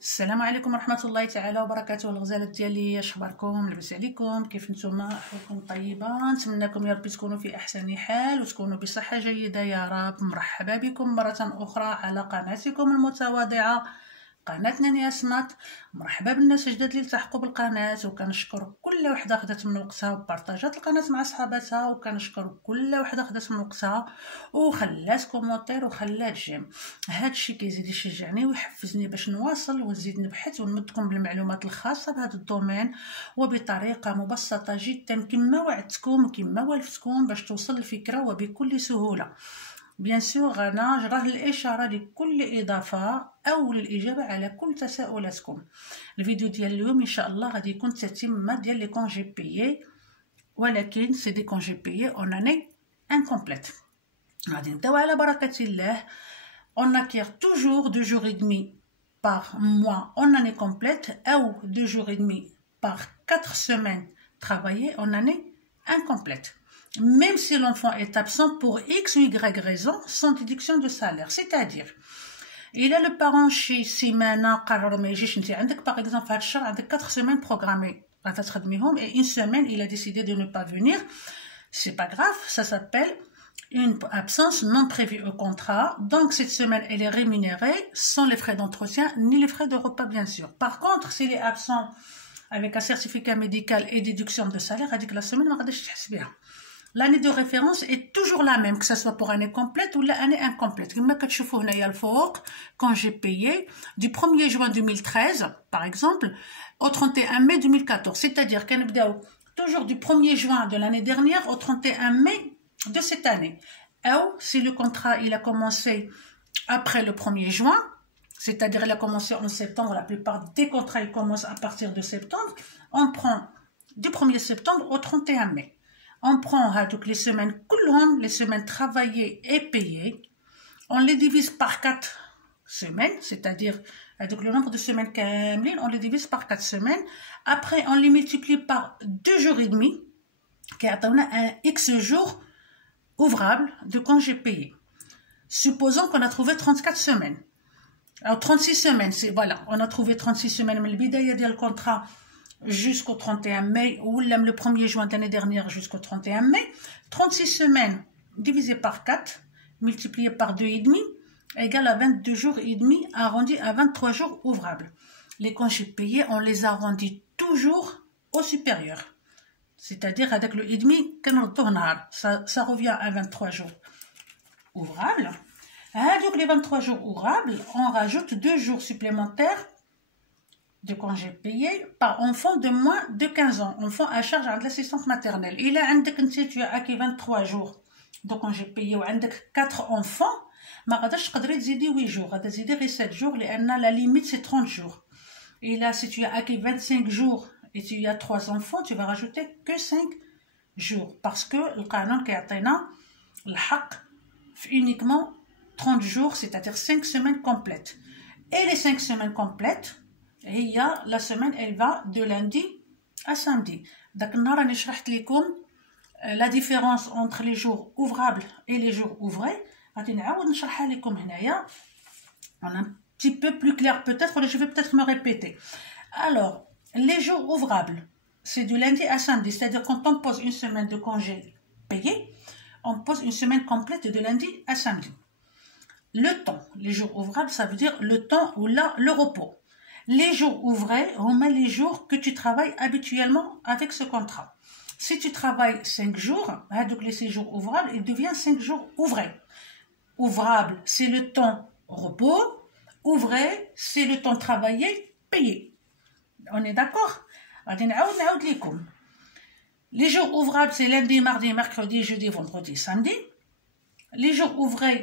السلام عليكم ورحمة الله تعالى وبركاته. الغزالات ديالي اش اخباركم؟ لاباس عليكم؟ كيف نتوما؟ احوالكم طيبه؟ نتمنىكم يا ربي تكونوا في احسن حال وتكونوا بصحه جيده يا رب. مرحبا بكم مره اخرى على قناتكم المتواضعه قناه نانيا سمات. مرحبا بالناس الجداد اللي التحقوا بالقناه، وكنشكر كل وحده خدات من وقتها وبارطاجات القناه مع صحاباتها، وكنشكر كل وحده خدات من وقتها وخلات كومونتير وخلات جيم. هادشي كيزيد يشجعني ويحفزني باش نواصل ونزيد نبحث ونمدكم بالمعلومات الخاصه بهذا الدومين وبطريقه مبسطه جدا كما وعدتكم كما والفتكم باش توصل الفكره وبكل سهوله. بيان سور غانا جراه الاشاره لكل اضافه او للاجابه على كل تساؤلاتكم. الفيديو ديال اليوم ان شاء الله غادي يكون تتمه ديال لي كونجي بيي، ولكن سي دي كونجي بيي اون اني انكومبليت. غادي نبداو على بركه الله. On acquiert toujours 2 jours et demi par mois en année complète ou 2 jours et demi par 4 semaines travaillées en année incomplète. Même si l'enfant est absent pour X ou Y raison, sans déduction de salaire. C'est-à-dire, il a le parent chez سيمانة قرر ما يجيش. انت عندك par exemple في هذا الشهر عندك 4 semaines programmées غادي تخدميهم et une semaine il a décidé de ne pas venir. C'est pas grave, ça s'appelle une absence non prévue au contrat. Donc cette semaine elle est rémunérée sans les frais d'entretien ni les frais de repas bien sûr. Par contre s'il est absent avec un certificat médical et déduction de salaire, هذيك la semaine ما غاديش تحس بها. L'année de référence est toujours la même, que ce soit pour année complète ou l'année incomplète. Comme vous voyez الفوق, quand j'ai payé du 1er juin 2013, par exemple, au 31 mai 2014. C'est-à-dire qu'on بداو toujours du 1er juin de l'année dernière au 31 mai de cette année. Ou si le contrat il a commencé après le 1er juin, c'est-à-dire il a commencé en septembre, la plupart des contrats ils commencent à partir de septembre, on prend du 1er septembre au 31 mai. On prend donc les semaines كلهم, les semaines travaillées et payées, on les divise par 4 semaines, c'est-à-dire donc le nombre de semaines كاملين, on les divise par 4 semaines. Après on les multiplie par 2 jours et demi qui يعطيونا un X jours ouvrables de congés payés. Supposons qu'on a trouvé 34 semaines. Alors 36 semaines, c'est voilà, on a trouvé 36 semaines من البداية ديال الكونترا jusqu'au 31 mai ou le 1er juin de l'année dernière jusqu'au 31 mai. 36 semaines divisé par 4 multiplié par 2,5 égale à 22 jours et demi arrondi à 23 jours ouvrables. Les congés payés on les arrondit toujours au supérieur, c'est-à-dire avec le demi ça revient à 23 jours ouvrables. Donc les 23 jours ouvrables on rajoute 2 jours supplémentaires de congés payés par enfant de moins de 15 ans, enfant à charge de l'assistante maternelle. Il a عندك انت tu as acquis 23 jours de congés payés وعندك 4 enfants ما غاداش تقدري تزيدي 8 jours, غادا تزيدي غير 7 jours لان la limite c'est 30 jours. Et là si tu as acquis 25 jours et tu as 3 enfants tu vas rajouter que 5 jours parce que القانون كيعطينا الحق uniquement 30 jours, c'est-à-dire 5 semaines complètes. Et les 5 semaines complètes et la semaine elle va de lundi à samedi. Donc nous allons شرحت la différence entre les jours ouvrables et les jours ouvrés. غادي نعاود نشرحها لكم هنايا on un petit peu plus clair peut-être, je vais peut-être me répéter. Alors les jours ouvrables c'est du lundi à samedi, c'est-à-dire quand on pose une semaine de congé payé on pose une semaine complète de lundi à samedi. Le temps, les jours ouvrables ça veut dire le temps ou là le repos. Les jours ouvrés, on met les jours que tu travailles habituellement avec ce contrat. Si tu travailles 5 jours, donc les 6 jours ouvrables, il devient 5 jours ouvrés. Ouvrable, c'est le temps repos. Ouvré, c'est le temps travaillé, payé. On est d'accord? Les jours ouvrables, c'est lundi, mardi, mercredi, jeudi, vendredi, samedi. Les jours ouvrés,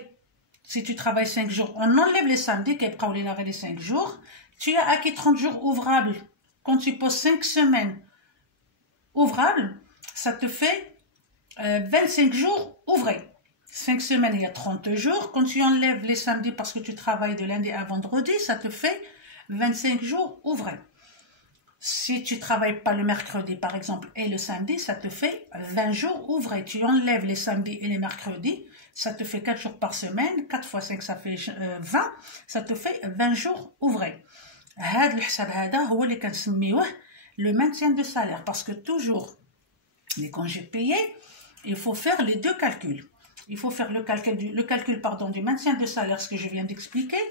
si tu travailles 5 jours, on enlève les samedis, qui est les 5 jours. Tu as acquis 30 jours ouvrables. Quand tu poses 5 semaines ouvrables, ça te fait 25 jours ouvrés. 5 semaines, il y a 30 jours. Quand tu enlèves les samedis parce que tu travailles de lundi à vendredi, ça te fait 25 jours ouvrés. Si tu ne travailles pas le mercredi, par exemple, et le samedi, ça te fait 20 jours ouvrés. Tu enlèves les samedis et les mercredis, ça te fait 4 jours par semaine. 4 fois 5, ça fait 20. Ça te fait 20 jours ouvrés. هذا الحساب هذا هو اللي كنسميوه le maintien de salaire, parce que toujours les congés payés, il faut faire les deux calculs. Il faut faire le calcul du maintien de salaire, ce que je viens d'expliquer,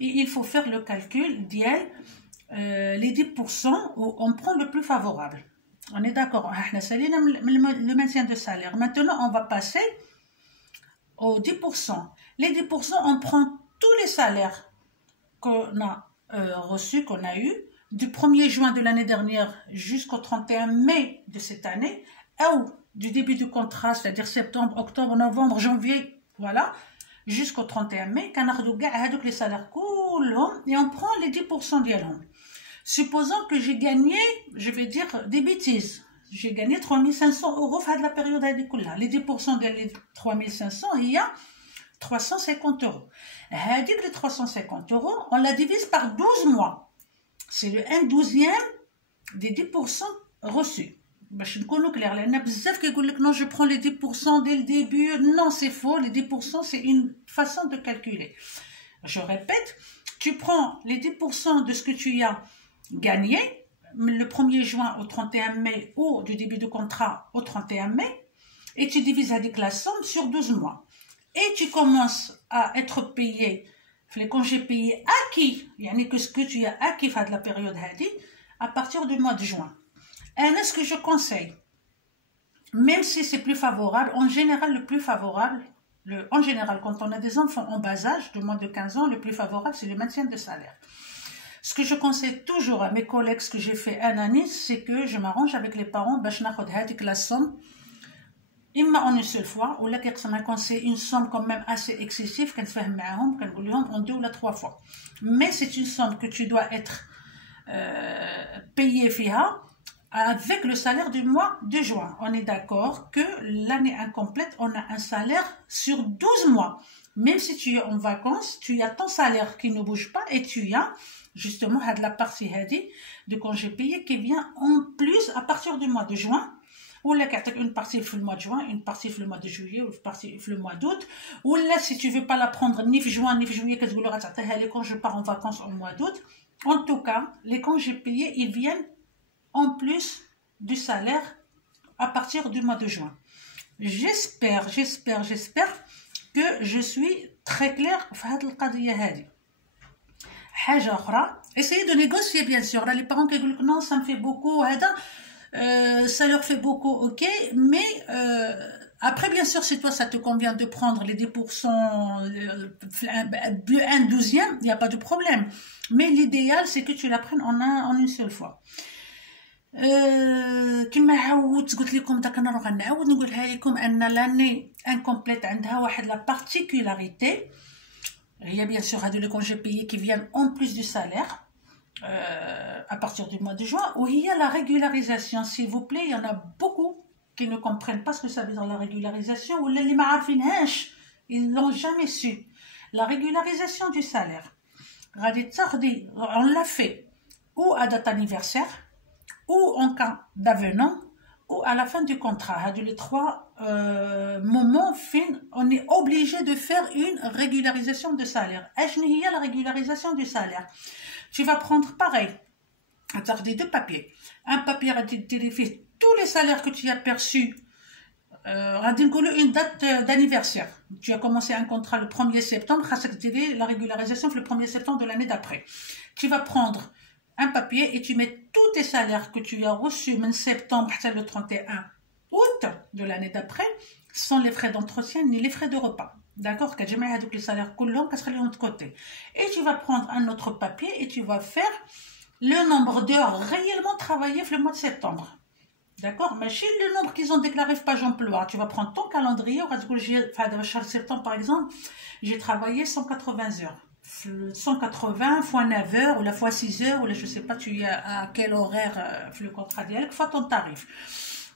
et il faut faire le calcul les 10% où on prend le plus favorable. On est d'accord, le maintien de salaire. Maintenant, on va passer aux 10%. Les 10%, on prend tous les salaires qu'on a reçus, qu'on a eu, du 1er juin de l'année dernière jusqu'au 31 mai de cette année, ou du début du contrat, c'est-à-dire septembre, octobre, novembre, janvier, voilà, jusqu'au 31 mai, كناخدو كاع هذوك les salaires كلهم et on prend les 10% ديالهم. Supposons que j'ai gagné, je vais dire des bêtises, j'ai gagné 3500 € في هذه la période هذه كلها. Les 10% ديال 3500 هي 350 €. هذيك les 350 €, on la divise par 12 mois. C'est le 1/12e des 10% reçus. باش نكونوا clair, لأن بزاف كيقول لك non, je prends les 10% dès le début. Non, c'est faux. Les 10%, c'est une façon de calculer. Je répète, tu prends les 10% de ce que tu as gagné le 1er juin au 31 mai ou du début du contrat au 31 mai et tu divises avec la somme sur 12 mois. Et tu commences à être payé les congés payés acquis, yani que ce que tu as acquis à la période hadi, à partir du mois de juin. Et ce que je conseille, même si c'est plus favorable, en général le plus favorable, en général quand on a des enfants en bas âge, de moins de 15 ans, le plus favorable c'est le maintien de salaire. Ce que je conseille toujours à mes collègues, ce que j'ai fait un année, c'est que je m'arrange avec les parents, باش ناخد هذيك la somme, إما en une seule fois, ou là quand c'est une somme quand même assez excessive, كنتفاهم معاهم كنقول لهم en 2 ou 3 fois. Mais c'est une somme que tu dois être payé فيها avec le salaire du mois de juin. On est d'accord que l'année incomplète, on a un salaire sur 12 mois. Même si tu es en vacances, tu as ton salaire qui ne bouge pas et tu as justement la partie de congé payé qui vient en plus à partir du mois de juin. Ou là, une partie le mois de juin, une partie le mois de juillet, ou une partie le mois d'août. Ou là, si tu ne veux pas la prendre ni juin ni juillet, quand je pars en vacances au mois d'août. En tout cas, les congés payés, ils viennent en plus du salaire à partir du mois de juin. J'espère que je suis très claire في هذه القضية هذه. حاجة أخرى, essayez de négocier bien sûr. Là, les parents qui disent non, ça me fait beaucoup, ça leur fait beaucoup, ok, mais après bien sûr si toi ça te convient de prendre les 10%, le 1/12e, il n'y a pas de problème, mais l'idéal c'est que tu la prennes en une seule fois. كما عاودت قلت لكم داك النهار غنعاود نقولها لكم ان لاني انكومبليت عندها واحد لا بارتيكولاريتي, هي bien sûr هادو لي كونجي بيي qui viennent en plus du salaire à partir du mois de juin, où il y a la régularisation. S'il vous plaît, il y en a beaucoup qui ne comprennent pas ce que ça veut dire la régularisation, ou les ma'arfinhash, ils l'ont jamais su. La régularisation du salaire, on l'a fait ou à date anniversaire, ou en cas d'avenant, ou à la fin du contrat. Les 3 moments fins, on est obligé de faire une régularisation de salaire. Il y a la régularisation du salaire. Tu vas prendre pareil, des 2 papiers. Un papier à dire tous les salaires que tu as perçus, une date d'anniversaire. Tu as commencé un contrat le 1er septembre, la régularisation le 1er septembre de l'année d'après. Tu vas prendre un papier et tu mets tous tes salaires que tu as reçus en septembre le 31 août de l'année d'après, sans les frais d'entretien ni les frais de repas. D'accord, que jamais les salaires coulent, parce qu'ils sont de côté. Et tu vas prendre un autre papier et tu vas faire le nombre d'heures réellement travaillées le mois de septembre. D'accord, mais chez le nombre qu'ils ont déclaré page emploi, tu vas prendre ton calendrier. Septembre par exemple, j'ai travaillé 180 heures. 180 fois 9 heures ou la fois 6 heures, ou là, je sais pas tu as à quel horaire le contrat dialogue, fois ton tarif.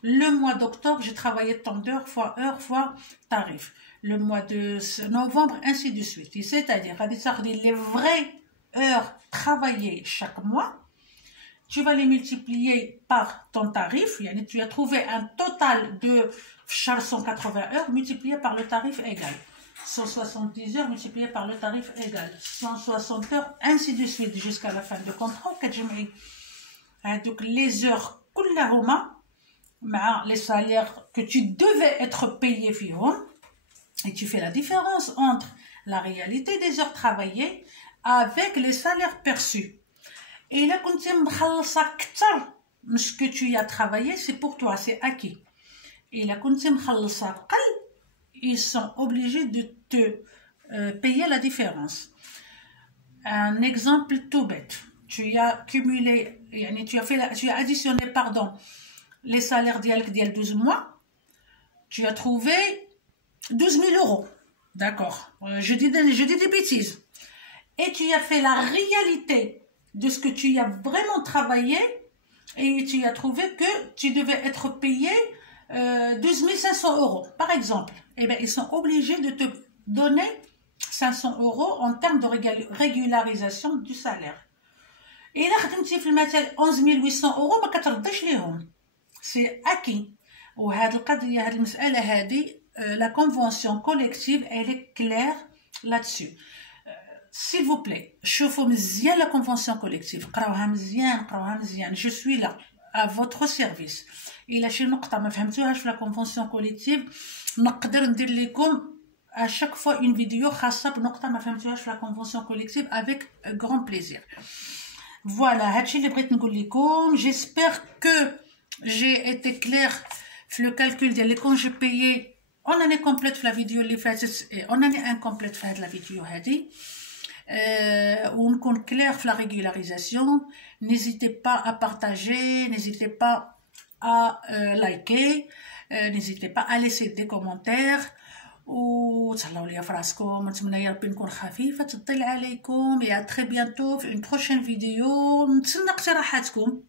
Le mois d'octobre, j'ai travaillé tant d'heures fois heure fois tarif. Le mois de novembre, ainsi de suite. C'est-à-dire, les vraies heures travaillées chaque mois, tu vas les multiplier par ton tarif. Tu as trouvé un total de 180 heures multiplié par le tarif égal. 170 heures multiplié par le tarif égal 160 heures, ainsi de suite jusqu'à la fin du contrat. كتجمعي هذوك les heures كلهما مع les salaires que tu devais être payé فيهم, et tu fais la différence entre la réalité des heures travaillées avec les salaires perçus. Et là, quand tu مخلصة أكثر من ce que tu as travaillé, c'est pour toi, c'est acquis. Et là, quand tu مخلصة أقل, ils sont obligés de te payer la différence. Un exemple tout bête. Tu as cumulé, tu as additionné, pardon, les salaires d'IAL 12 mois. Tu as trouvé 12 000 euros. D'accord. Je dis des bêtises. Et tu as fait la réalité de ce que tu as vraiment travaillé. Et tu as trouvé que tu devais être payé 12 500 euros, par exemple. Eh bien, ils sont obligés de te donner 500 euros en termes de régularisation du salaire. Et là, خدمتي في المثال 11 800 euros, ما كتردش ليهم. C'est acquis. وهذه القضية, هذه المسألة هذه, la convention collective, elle est claire là-dessus. S'il vous plaît, شوفوا مزيان la convention collective, قراوها مزيان, je suis là à votre service. إلا شي نقطة ما فهمتوهاش في la convention collective, نقدر ندير لكم à chaque fois une vidéo خاصة بنقطة ما فهمتوهاش في la convention collective avec grand plaisir. Voilà, هادشي اللي بغيت نقول لكم. J'espère que j'ai été claire في le calcul ديال les congés payés en année complète في la vidéo اللي فاتت et en année incomplète في هاد la vidéo هادي. ونكون clair في la régularisation. N'hésitez pas à partager, n'hésitez pas à liker, n'hésitez pas à laisser des commentaires. وتهلاو ليا في راسكم. نتمنى يا ربي نكون خفيفه تطل عليكم. et à très bientôt في une prochaine vidéo. نتسنى اقتراحاتكم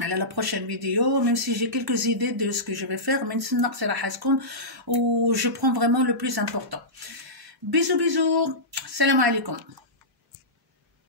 على la prochaine vidéo, même si j'ai quelques idées de ce que je vais faire, mais نتسنى اقتراحاتكم و je prends vraiment le plus important. Bisous bisous, salam alaikum.